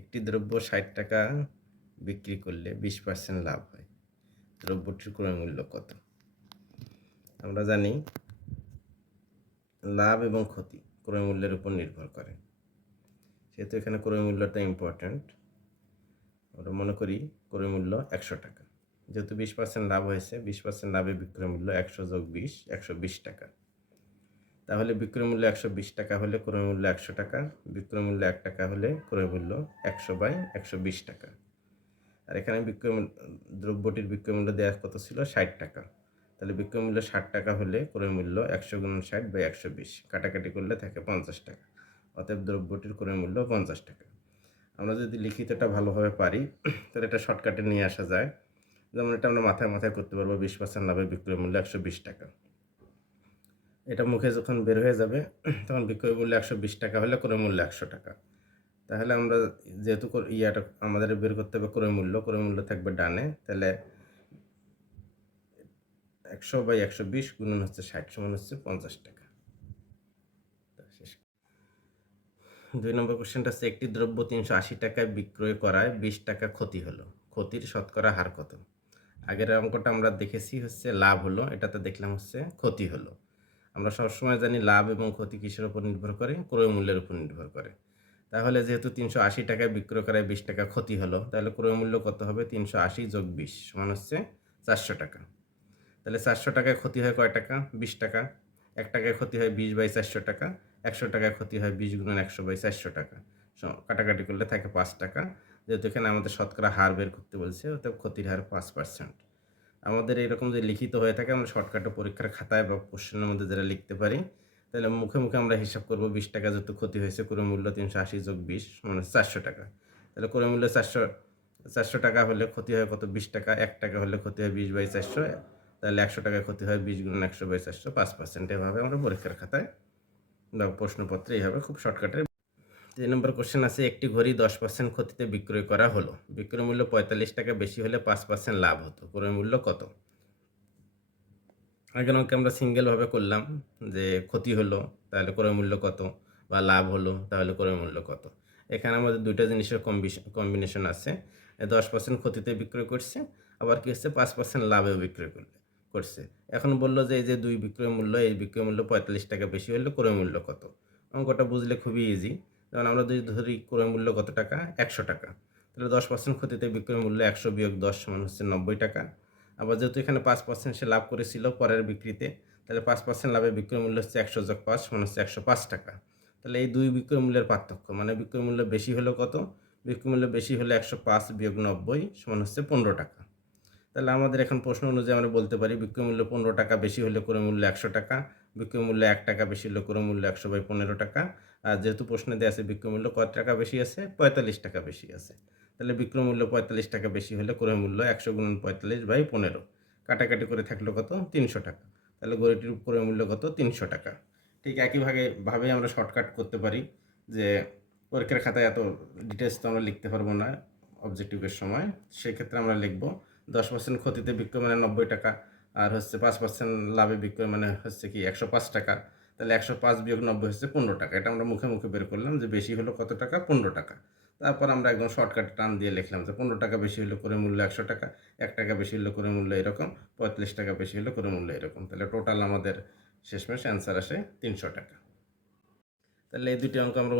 একটি দ্রব্য ৬০ টাকা বিক্রি করলে 20% লাভ হয়। দ্রব্যটির ক্রয় মূল্য কত? আমরা জানি লাভ এবং ক্ষতি ক্রয় মূল্যের উপর নির্ভর করে, সেহেতু এখানে ক্রয় মূল্যটা ইম্পর্ট্যান্ট। আমরা মনে করি ক্রয় মূল্য ১০০ টাকা। যেহেতু 20% লাভ হয়েছে, 20% লাভে বিক্রয় মূল্য ১০০ যোগ ২০ ১২০ টাকা। তাহলে বিক্রয় মূল্য ১২০ টাকা হলে ক্রয় মূল্য ১০০ টাকা, বিক্রয় মূল্য ১ টাকা হলে ক্রয় মূল্য ১০০/১২০ টাকা। আর এখানে দ্রব্যটির বিক্রয় মূল্য দেওয়া কত ছিল? ৬০ টাকা। তাহলে বিক্রয় মূল্য ৬০ টাকা হলে ক্রয় মূল্য ১০০ × ৬০/১২০, কাটাকাটি করলে থাকে ৫০ টাকা। অতএব দ্রব্যটির ক্রয় মূল্য ৫০ টাকা। আমরা যদি লিখিতটা ভালোভাবে পারি তাহলে এটা শর্টকাটে নিয়ে আসা যায়। যেমন এটা আমরা মাথায় মাথায় করতে পারবো, 20% লাভে বিক্রয় মূল্য ১২০ টাকা। এটা মুখে যখন বের হয়ে যাবে তখন বিক্রয় মূল্য ১২০ টাকা হলে ক্রয় মূল্য ১০০ টাকা। তাহলে আমরা যেহেতু আমাদের বের করতে হবে ক্রয় মূল্য থাকবে ডানে, তাহলে ১০০/১২০ গুণন হচ্ছে ৬০ সমান হচ্ছে ৫০ টাকা। ২ নম্বর কোশ্চেনটা হচ্ছে একটি দ্রব্য ৩৮০ টাকায় বিক্রয় করায় ২০ টাকা ক্ষতি হলো, ক্ষতির শতকরা হার কত? আগের অঙ্কটা আমরা দেখেছি হচ্ছে লাভ হলো, এটাতে দেখলাম হচ্ছে ক্ষতি হলো। আমরা সবসময় জানি লাভ এবং ক্ষতি কিসের উপর নির্ভর করে? ক্রয় মূল্যের উপর নির্ভর করে। তাহলে যেহেতু ৩৮০ টাকায় বিক্রয় করায় ২০ টাকা ক্ষতি হলো, তাহলে ক্রয় মূল্য কত হবে? ৩৮০ যোগ ২০ সমান হচ্ছে ৪০০ টাকা। তাহলে ৪০০ টাকায় ক্ষতি হয় কয় টাকা? ২০ টাকা। ১ টাকায় ক্ষতি হয় ২০/৪০০ টাকা। ১০০ টাকায় ক্ষতি হয় ২০ × ১০০/৪০০ টাকা। কাটাকাটি করলে থাকে ৫ টাকা। যেহেতু এখানে আমাদের শতকরা হার বের করতে বলছে, অতএব ক্ষতির হার ৫%। আমাদের এরকম যে লিখিত হয়ে থাকে, আমরা শর্টকাটে পরীক্ষার খাতায় বা কোশ্চেনের মধ্যে যেটা লিখতে পারি, তাহলে মুখে মুখে আমরা হিসাব করব ২০ টাকা যেহেতু ক্ষতি হয়েছে, ক্রয় মূল্য ৩৮০ যোগ ২০ মানে ৪০০ টাকা। তাহলে ক্রয় মূল্য ৪০০ টাকা হলে ক্ষতি হয় কত? ২০ টাকা। ১ টাকা হলে ক্ষতি হয় ২০/৪০০। তাহলে ১০০ টাকায় ক্ষতি হয় ২০ × ১০০/৪০০, ৫%। এভাবে আমরা পরীক্ষার খাতায় বা প্রশ্নপত্রে এইভাবে খুব শর্টকাটে। ৩ নম্বর কোশ্চেন আছে, একটি ঘড়ি 10% ক্ষতিতে বিক্রয় করা হলো। বিক্রয় মূল্য ৪৫ টাকা বেশি হলে 5% লাভ হতো। ক্রয় মূল্য কত? আগের অঙ্কে আমরা সিঙ্গেলভাবে করলাম যে ক্ষতি হলো তাহলে ক্রয় মূল্য কত, বা লাভ হলো তাহলে ক্রয় মূল্য কত। এখানে আমাদের দুইটা জিনিসের কম্বিনেশন আছে। 10% ক্ষতিতে বিক্রয় করছে, আবার কি হচ্ছে 5% লাভেও বিক্রয় করছে। এখন বললো যে এই যে দুই বিক্রয় মূল্য, এই বিক্রয় মূল্য ৪৫ টাকা বেশি হলে ক্রয় মূল্য কত। অঙ্কটা বুঝলে খুবই ইজি। যেমন আমরা যদি ধরি ক্রয় মূল্য কত টাকা? ১০০ টাকা। তাহলে 10% ক্ষতিতে বিক্রয় মূল্য ১০০ - 10 সমান হচ্ছে ৯০ টাকা। আবার যেহেতু এখানে 5% সে লাভ করেছিল পরের বিক্রিতে, তাহলে 5% লাভের বিক্রয় মূল্য হচ্ছে ১০০ যোগ ৫ সমান হচ্ছে ১০৫ টাকা। তাহলে এই দুই বিক্রয় মূল্যের পার্থক্য, মানে বিক্রয় মূল্য বেশি হলো কত? বিক্রয় মূল্য বেশি হলে ১০৫ - ৯০ সমান হচ্ছে ১৫ টাকা। তাহলে আমাদের এখন প্রশ্ন অনুযায়ী আমরা বলতে পারি বিক্রয় মূল্য ১৫ টাকা বেশি হলে ক্রয় মূল্য ১০০ টাকা, বিক্রয় মূল্য ১ টাকা বেশি হলে ক্রয় মূল্য ১০০/১৫ টাকা। আর যেহেতু প্রশ্নে দেওয়া আছে বিক্রয় মূল্য কত টাকা বেশি আছে? ৪৫ টাকা বেশি আছে। তাহলে বিক্রয় মূল্য ৪৫ টাকা বেশি হলে ক্রয় মূল্য ১০০ × ৪৫/১৫। কাটাকাটি করে থাকলো কত? ৩০০ টাকা। তাহলে ঘড়িটির ক্রয় মূল্য কত? ৩০০ টাকা। ঠিক একইভাবে আমরা শর্টকাট করতে পারি যে পরীক্ষার খাতায় এত ডিটেলস তো আমরা লিখতে পারবো না অবজেক্টিভের সময়। সেক্ষেত্রে আমরা লিখব 10% ক্ষতিতে বিক্রয় মানে ৯০ টাকা, আর হচ্ছে 5% লাভে বিক্রয় মানে হচ্ছে কি ১০৫ টাকা। তাহলে ১০৫ - ৯০ হচ্ছে ১৫ টাকা। এটা আমরা মুখে মুখে বের করলাম যে বেশি হলো কত টাকা? ১৫ টাকা। তারপর আমরা একদম শর্টকাটে টান দিয়ে লিখলাম যে ১৫ টাকা বেশি হলে ক্রয় মূল্য ১০০ টাকা, ১ টাকা বেশি হলে ক্রয় মূল্য এরকম, ৪৫ টাকা বেশি হলে ক্রয় মূল্য এরকম। তাহলে টোটাল আমাদের শেষমেশ অ্যান্সার আসে ৩০০ টাকা। তাহলে এই দুটি অঙ্ক আমরা